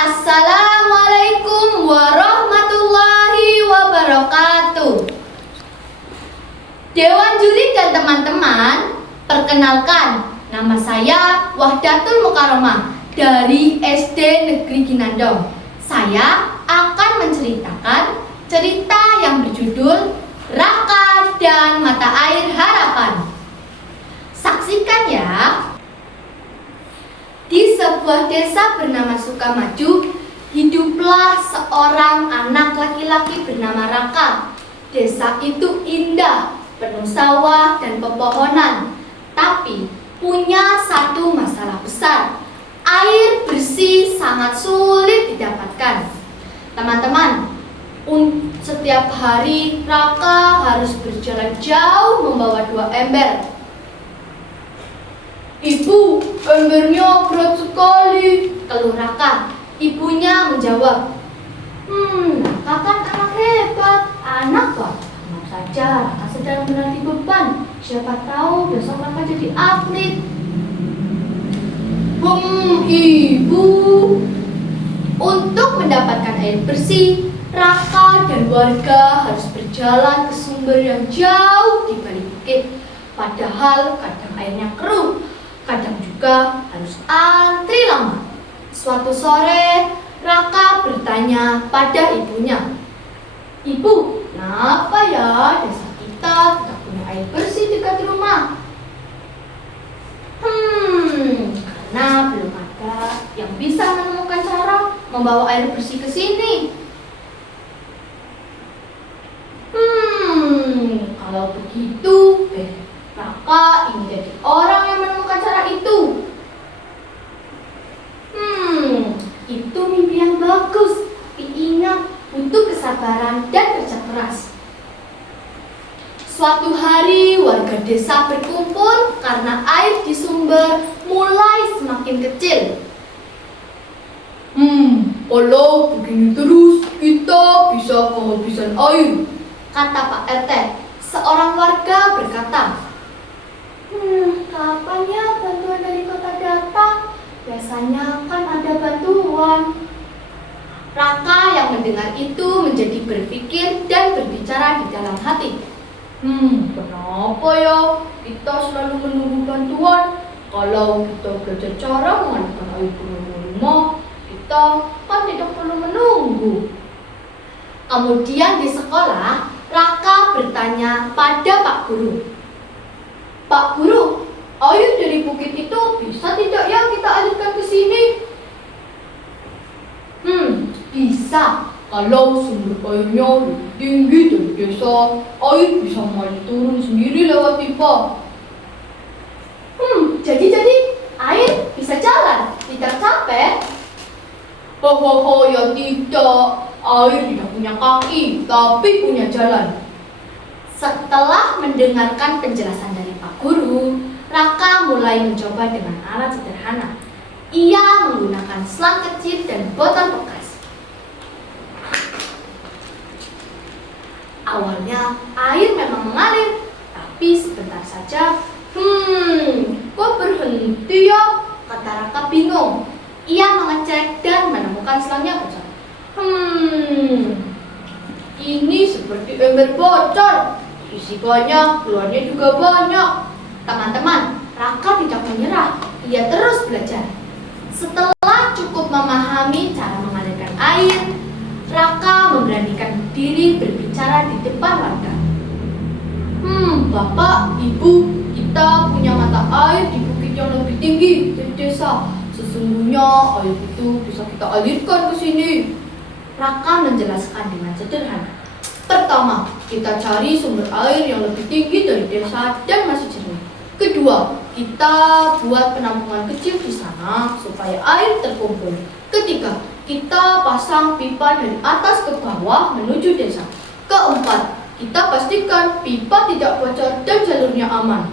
Assalamualaikum warahmatullahi wabarakatuh. Dewan juri dan teman-teman, perkenalkan, nama saya Wahdatul Mukarramah dari SD Negeri Ginandong. Saya akan menceritakan cerita yang berjudul Raka dan Mata Air Harapan. Saksikan ya. Di sebuah desa bernama Sukamaju, hiduplah seorang anak laki-laki bernama Raka. Desa itu indah, penuh sawah dan pepohonan, tapi punya satu masalah besar. Air bersih sangat sulit didapatkan. Teman-teman, setiap hari Raka harus berjalan jauh membawa 2 ember. Ibu, embernya berat sekali, keluh Raka. Ibunya menjawab, Raka kan anak hebat. Anak kok? Tenang saja, Raka sedang menanti beban. Siapa tahu besok Raka jadi atlet. Ibu. Untuk mendapatkan air bersih, Raka dan warga harus berjalan ke sumber yang jauh di balik bukit. Padahal kadang airnya keruh, kadang juga harus antri lama. Suatu sore, Raka bertanya pada ibunya, "Ibu, kenapa ya desa kita tidak punya air bersih dekat rumah?" Karena belum ada yang bisa menemukan cara membawa air bersih ke sini. Kalau begitu, Raka ingin jadi orang yang menemukan cara itu. Itu mimpi yang bagus, tapi ingat, butuh kesabaran dan kerja keras. Suatu hari warga desa berkumpul karena air di sumber mulai semakin kecil. Kalau begini terus, kita bisa kehabisan air, kata Pak RT. Seorang warga berkata, kapan ya bantuan dari kota datang? Biasanya kan ada bantuan. Raka yang mendengar itu menjadi berpikir dan berbicara di dalam hati. Kenapa ya kita selalu menunggu bantuan? Kalau kita belajar cara mengalirkan air ke rumah, kita kan tidak perlu menunggu. Kemudian di sekolah, Raka bertanya pada Pak Guru. "Pak Guru, air dari bukit itu bisa tidak ya kita alirkan ke sini?" Bisa. Kalau sumber airnya lebih tinggi dari desa, air bisa mengalir turun sendiri lewat pipa. Jadi air bisa jalan, tidak capek? Ya tidak. Air tidak punya kaki, tapi punya jalan. Setelah mendengarkan penjelasan dari Pak Guru, Raka mulai mencoba dengan alat sederhana. Ia menggunakan selang kecil dan botol bekas. Awalnya air memang mengalir, tapi sebentar saja, kok berhenti ya? Kata Raka bingung. Ia mengecek dan menemukan selangnya bocor. Ini seperti ember bocor. Isi banyak, keluarnya juga banyak. Teman-teman, Raka tidak menyerah. Ia terus belajar. Setelah cukup memahami cara mengalirkan air, Raka memberanikan diri berbicara di depan warga. Bapak, Ibu, kita punya mata air di bukit yang lebih tinggi dari desa. Sesungguhnya air itu bisa kita alirkan ke sini. Raka menjelaskan dengan sederhana. Pertama, kita cari sumber air yang lebih tinggi dari desa dan masih jernih. Kedua, kita buat penampungan kecil di sana supaya air terkumpul. Ketiga, kita pasang pipa dari atas ke bawah menuju desa. Keempat, kita pastikan pipa tidak bocor dan jalurnya aman.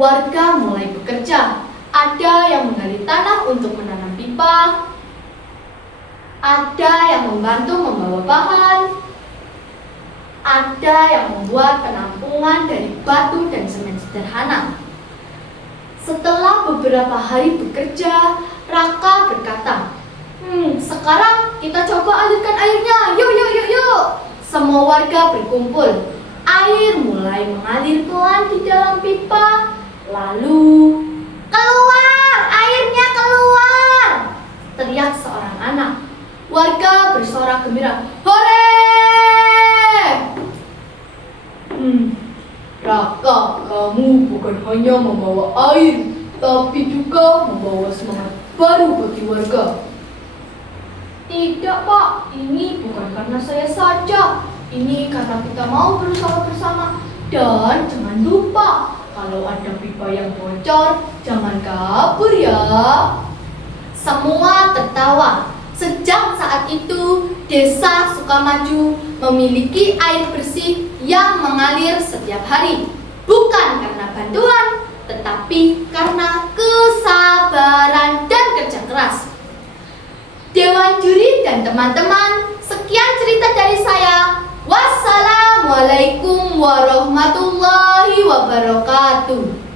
Warga mulai bekerja. Ada yang menggali tanah untuk menanam pipa, ada yang membantu membawa bahan, ada yang membuat penampungan dari batu dan semen sederhana. Setelah beberapa hari bekerja, Raka berkata, Sekarang kita coba alirkan airnya. Yuk, yuk, yuk, yuk. Semua warga berkumpul. Air mulai mengalir pelan di dalam pipa. Lalu, keluar! Airnya keluar! Teriak seorang anak. Warga bersorak gembira. Hore! Raka, kamu bukan hanya membawa air, tapi juga membawa semangat baru bagi warga. Tidak, Pak. Ini bukan karena saya saja. Ini karena kita mau berusaha bersama. Dan jangan lupa, kalau ada pipa yang bocor, jangan kabur ya. Semua tertawa. Sejak saat itu, Desa Sukamaju memiliki air bersih yang mengalir setiap hari. Bukan karena bantuan, tetapi karena kesabaran dan kerja keras. Dewan juri dan teman-teman, sekian cerita dari saya. Wassalamualaikum warahmatullahi wabarakatuh.